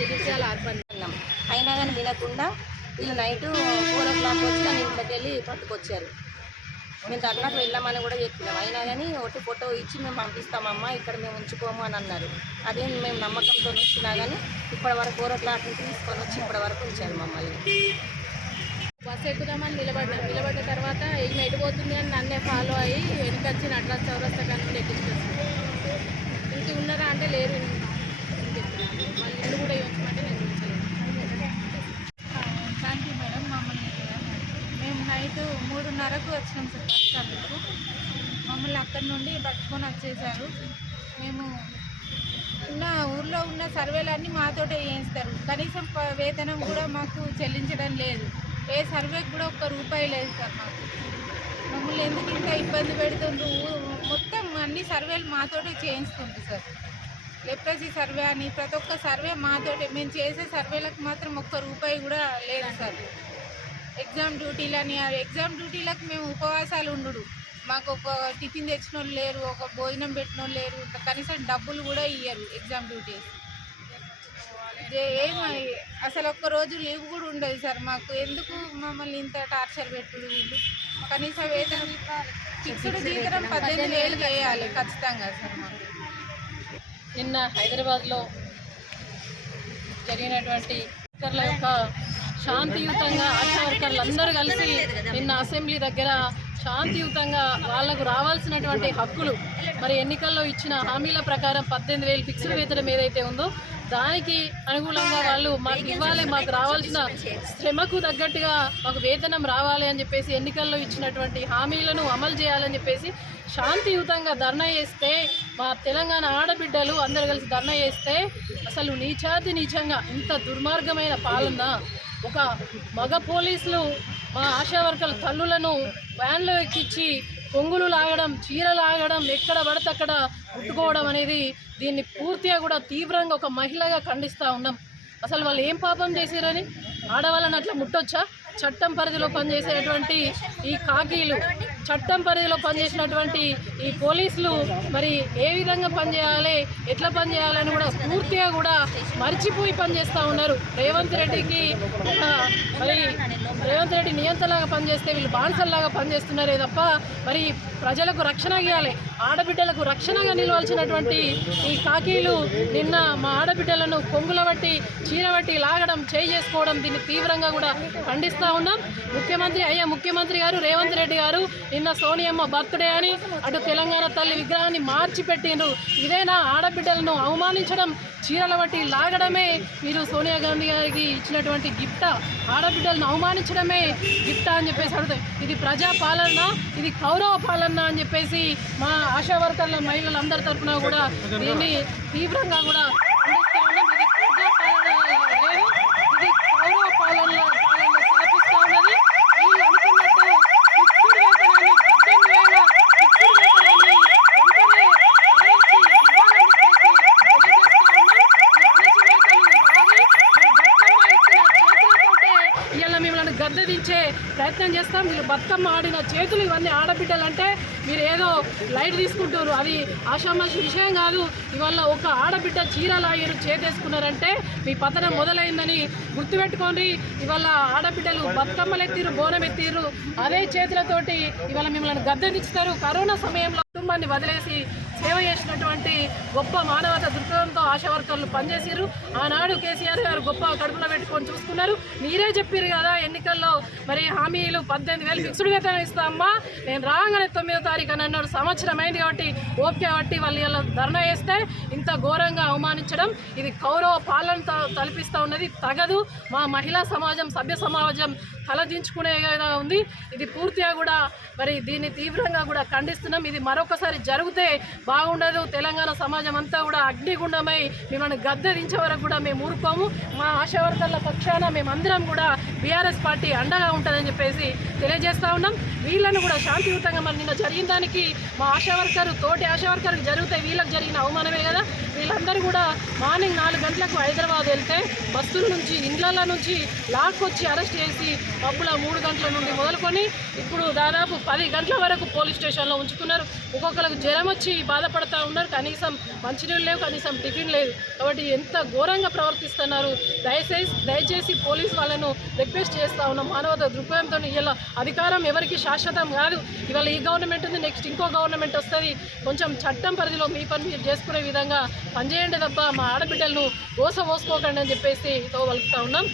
Jagtial urban అయినా కానీ వినకుండా వీళ్ళు నైట్ 4 o'clock వచ్చి కానీ ఇంట్లోకి వెళ్ళి పట్టుకొచ్చారు. మేము ధర్నాకు వెళ్ళామని కూడా చెప్పినాం. అయినా కానీ ఒకటి ఫోటో ఇచ్చి మేము పంపిస్తామమ్మా, ఇక్కడ మేము ఉంచుకోము అని అన్నారు. అదే మేము నమ్మకంతో వచ్చినా కానీ ఇప్పటి వరకు 4 o'clock నుంచి తీసుకొని వచ్చి ఇప్పటి వరకు ఉంచారు మమ్మల్ని. బస్సు ఎక్కుదామని నిలబడ్డ తర్వాత ఈయన ఎడిపోతుంది అని నన్నే ఫాలో అయ్యి వెనకొచ్చి నటరాజ్ చౌరస్తా కానీ ఎక్కించేస్తుంది. ఇంటి ఉన్నారా అంటే లేరు మళ్ళీ ఇల్లు కూడా ఇవ్వమంటే నేను థ్యాంక్ యూ మేడం. మేము నైట్ 3:30కు వచ్చినాం సార్ బస్ స్టాండ్కు. మమ్మల్ని అక్కడి నుండి పట్టుకొని వచ్చేసారు. మేము ఉన్న ఊర్లో ఉన్న సర్వేలన్నీ మాతోటే చేయిస్తారు. కనీసం వేతనం కూడా మాకు చెల్లించడం లేదు. ఏ సర్వేకి కూడా ₹1 లేదు సార్ మాకు. మమ్మల్ని ఎందుకు ఇంత ఇబ్బంది పెడుతుండ్రు? మొత్తం అన్ని సర్వేలు మాతోటే చేయిస్తుంది సార్. లెప్రసీ సర్వే అని ప్రతి ఒక్క సర్వే మాతోటే. మేము చేసే సర్వేలకు మాత్రం ₹1 కూడా లేదు సార్. ఎగ్జామ్ డ్యూటీలని ఎగ్జామ్ డ్యూటీలకు మేము ఉపవాసాలు ఉండు. మాకు ఒక టిఫిన్ తెచ్చిన వాళ్ళు లేరు, ఒక భోజనం పెట్టిన వాళ్ళు లేరు, కనీసం డబ్బులు కూడా ఇయ్యరు ఎగ్జామ్ డ్యూటీస్. అసలు ఒక్కరోజు లీవ్ కూడా ఉండదు సార్ మాకు. ఎందుకు మమ్మల్ని ఇంత టార్చర్ పెట్టుడు వీళ్ళు? కనీస వేతనం ఫిక్స్డ్ జీతం 18,000 చేయాలి ఖచ్చితంగా సార్ మాకు. నిన్న హైదరాబాద్లో జరిగినటువంటి వర్కర్ల యొక్క శాంతియుతంగా ఆశా వర్కర్లు అందరూ కలిసి నిన్న అసెంబ్లీ దగ్గర శాంతియుతంగా వాళ్లకు రావాల్సినటువంటి హక్కులు మరి ఎన్నికల్లో ఇచ్చిన హామీల ప్రకారం 18,000 ఫిక్స్డ్ వేతనం ఏదైతే ఉందో దానికి అనుకూలంగా వాళ్ళు మాకు ఇవ్వాలి, మాకు రావాల్సిన శ్రమకు తగ్గట్టుగా మాకు వేతనం రావాలి అని చెప్పేసి ఎన్నికల్లో ఇచ్చినటువంటి హామీలను అమలు చేయాలని చెప్పేసి శాంతియుతంగా ధర్నా చేస్తే మా తెలంగాణ ఆడబిడ్డలు అందరూ కలిసి ధర్నా చేస్తే అసలు నీచంగా ఇంత దుర్మార్గమైన పాలన. ఒక మగ పోలీసులు మా ఆశా వర్కర్ల తల్లులను వ్యాన్లో ఎక్కించి కొంగులు లాగడం, చీర లాగడం, ఎక్కడ పడితే అక్కడ ముట్టుకోవడం అనేది దీన్ని పూర్తిగా కూడా తీవ్రంగా ఒక మహిళగా ఖండిస్తూ ఉన్నాం. అసలు వాళ్ళు ఏం పాపం చేశారని ఆడవాళ్ళని అట్లా ముట్టొచ్చా? చట్టం పరిధిలో పనిచేసేటువంటి ఈ కాకీలు, చట్టం పరిధిలో పనిచేసినటువంటి ఈ పోలీసులు మరి ఏ విధంగా పనిచేయాలి, ఎట్లా పనిచేయాలని కూడా పూర్తిగా కూడా మర్చిపోయి పనిచేస్తూ ఉన్నారు. రేవంత్ రెడ్డికి మరి రేవంత్ రెడ్డి నియంత్రణలాగా పనిచేస్తే వీళ్ళు బాన్సల్లాగా పనిచేస్తున్నారే తప్ప మరి ప్రజలకు రక్షణ ఇవ్వాలి, ఆడబిడ్డలకు రక్షణగా నిలవాల్సినటువంటి ఈ కాకీలు నిన్న మా ఆడబిడ్డలను కొంగుల బట్టి చీర బట్టి లాగడం, చేసుకోవడం దీన్ని తీవ్రంగా కూడా ఖండిస్తూ ఉన్నాం. ముఖ్యమంత్రి గారు రేవంత్ రెడ్డి గారు నిన్న సోనియమ్మ బర్త్డే అని అటు తెలంగాణ తల్లి విగ్రహాన్ని మార్చి పెట్టిండ్రు. ఇదేనా ఆడబిడ్డలను అవమానించడం, చీరల బట్టి లాగడమే మీరు సోనియా గాంధీ గారికి ఇచ్చినటువంటి గిఫ్టా? ఆడబిడ్డలను అవమానించడమే గిఫ్టా అని చెప్పేసి అడుగుతాయి. ఇది ప్రజాపాలన, ఇది కౌరవ పాలన అని చెప్పేసి మా ఆశా వర్కర్ల మహిళలందరి తరఫున కూడా దీన్ని తీవ్రంగా కూడా ఖండిస్తూ ఉన్నాం. ఇది ప్రజాపాలన లేదు, ఇది కౌరవ పాలన కనిపిస్తూ ఉన్నది. వీళ్ళు అనుకున్నట్టు ఫిక్స్డ్ వేతనాన్ని 18,000 ఫిక్స్డ్ వేతనాన్ని వెంటనే ఆరించి ఇవ్వాలని చెప్పేసి తెలియజేస్తూ ఉన్నాం. ఈ అణచివేతలు ఆగి మరి బతుకమ్మ ఇచ్చిన చేతులతోటే ఇవాళ మిమ్మల్ని గద్దె దించే ప్రయత్నం చేస్తాం. వీళ్ళు బతుకమ్మ ఆడిన చేతులు ఇవన్నీ ఆడబిడ్డలు అంటే మీరు ఏదో లైట్ తీసుకుంటారు, అది ఆషామాషి విషయం కాదు. ఇవాళ ఒక ఆడబిడ్డ చీరలాగిరు చేతేసుకున్నారంటే మీ పతనం మొదలైందని గుర్తుపెట్టుకోండి. ఇవాళ ఆడబిడ్డలు బతుకమ్మలు ఎత్తిరు, బోనం ఎత్తిరు, అదే చేతులతోటి ఇవాళ మిమ్మల్ని గద్దె దించుతారు. కరోనా సమయంలో కుటుంబాన్ని వదిలేసి సేవ చేసినటువంటి గొప్ప మానవత దృక్పథంతో ఆశా వర్కర్లు పనిచేసారు. ఆనాడు కేసీఆర్ గారు గొప్ప కడుపులో పెట్టుకొని చూసుకున్నారు. మీరే చెప్పారు కదా ఎన్నికల్లో మరి హామీలు 18,000 ఫిక్స్డ్ వేతనం ఇస్తామమ్మా, నేను రాగానే 9వ తారీఖు అని అన్నాడు. సంవత్సరం అయింది కాబట్టి ఓకే కాబట్టి వాళ్ళు ఇలా ధర్నా చేస్తే ఇంత ఘోరంగా అవమానించడం ఇది కౌరవ పాలన తలపిస్తూ ఉన్నది, తగదు. మా మహిళా సమాజం, సభ్య సమాజం తలదించుకునేగా ఉంది. ఇది పూర్తిగా కూడా మరి దీన్ని తీవ్రంగా కూడా ఖండిస్తున్నాం. ఇది మరొకసారి జరిగితే బాగుండదు. తెలంగాణ సమాజం అంతా కూడా అగ్నిగుండమై మిమ్మల్ని గద్దె దించే వరకు కూడా మేము ఊరుకోము. మా ఆశా వర్కర్ల పక్షాన మేమందరం కూడా బీఆర్ఎస్ పార్టీ అండగా ఉంటుందని చెప్పేసి తెలియజేస్తూ ఉన్నాం. వీళ్ళను కూడా శాంతియుతంగా మరి నిన్న జరిగిన దానికి మా ఆశా వర్కరు తోటి ఆశా వర్కర్కి జరిగితే వీళ్ళకి జరిగిన అవమానమే కదా. వీళ్ళందరూ కూడా మార్నింగ్ 4 గంటలకు హైదరాబాద్ వెళ్తే బస్సుల నుంచి ఇండ్ల నుంచి లాక్కొచ్చి అరెస్ట్ చేసి పప్పుల 3 గంటల నుండి మొదలుకొని ఇప్పుడు దాదాపు 10 గంటల వరకు పోలీస్ స్టేషన్లో ఉంచుతున్నారు. ఒక్కొక్కరికి జ్వరం వచ్చి బాధపడుతూ ఉన్నారు. కనీసం మంచినీళ్ళు లేవు, కనీసం టిఫిన్ లేదు. కాబట్టి ఎంత ఘోరంగా ప్రవర్తిస్తున్నారు. దయచేసి పోలీసు వాళ్ళను రిక్వెస్ట్ చేస్తూ ఉన్నాం. మానవత దృక్పథంతో ఇలా అధికారం ఎవరికి శాశ్వతం కాదు. ఇవాళ ఈ గవర్నమెంట్ ఉంది, నెక్స్ట్ ఇంకో గవర్నమెంట్ వస్తుంది. కొంచెం చట్టం పరిధిలో మీ పని మీరు చేసుకునే విధంగా పనిచేయండి తప్ప మా ఆడబిడ్డలను పోసుకోకండి అని చెప్పేసి వలుపుతా ఉన్నాం.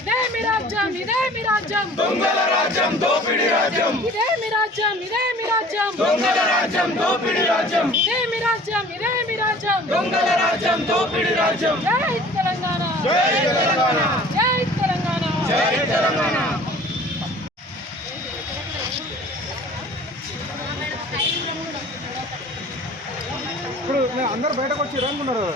ఇదే మీ రాజ్యం, ఇదే మీ రాజ్యం, దొంగల రాజ్యం, దోపిడీ రాజ్యం. ఇదే మీ రాజ్యం, ఇదే మీ రాజ్యం, దొంగల రాజ్యం, దోపిడీ రాజ్యం. ఇదే మీ రాజ్యం, ఇదే మీ రాజ్యం, దొంగల రాజ్యం, దోపిడీ రాజ్యం. జై తెలంగాణ, జై తెలంగాణ, జై తెలంగాణ, జై తెలంగాణ. ఇప్పుడు అందరూ బయటకు వచ్చి అనుకున్నారు.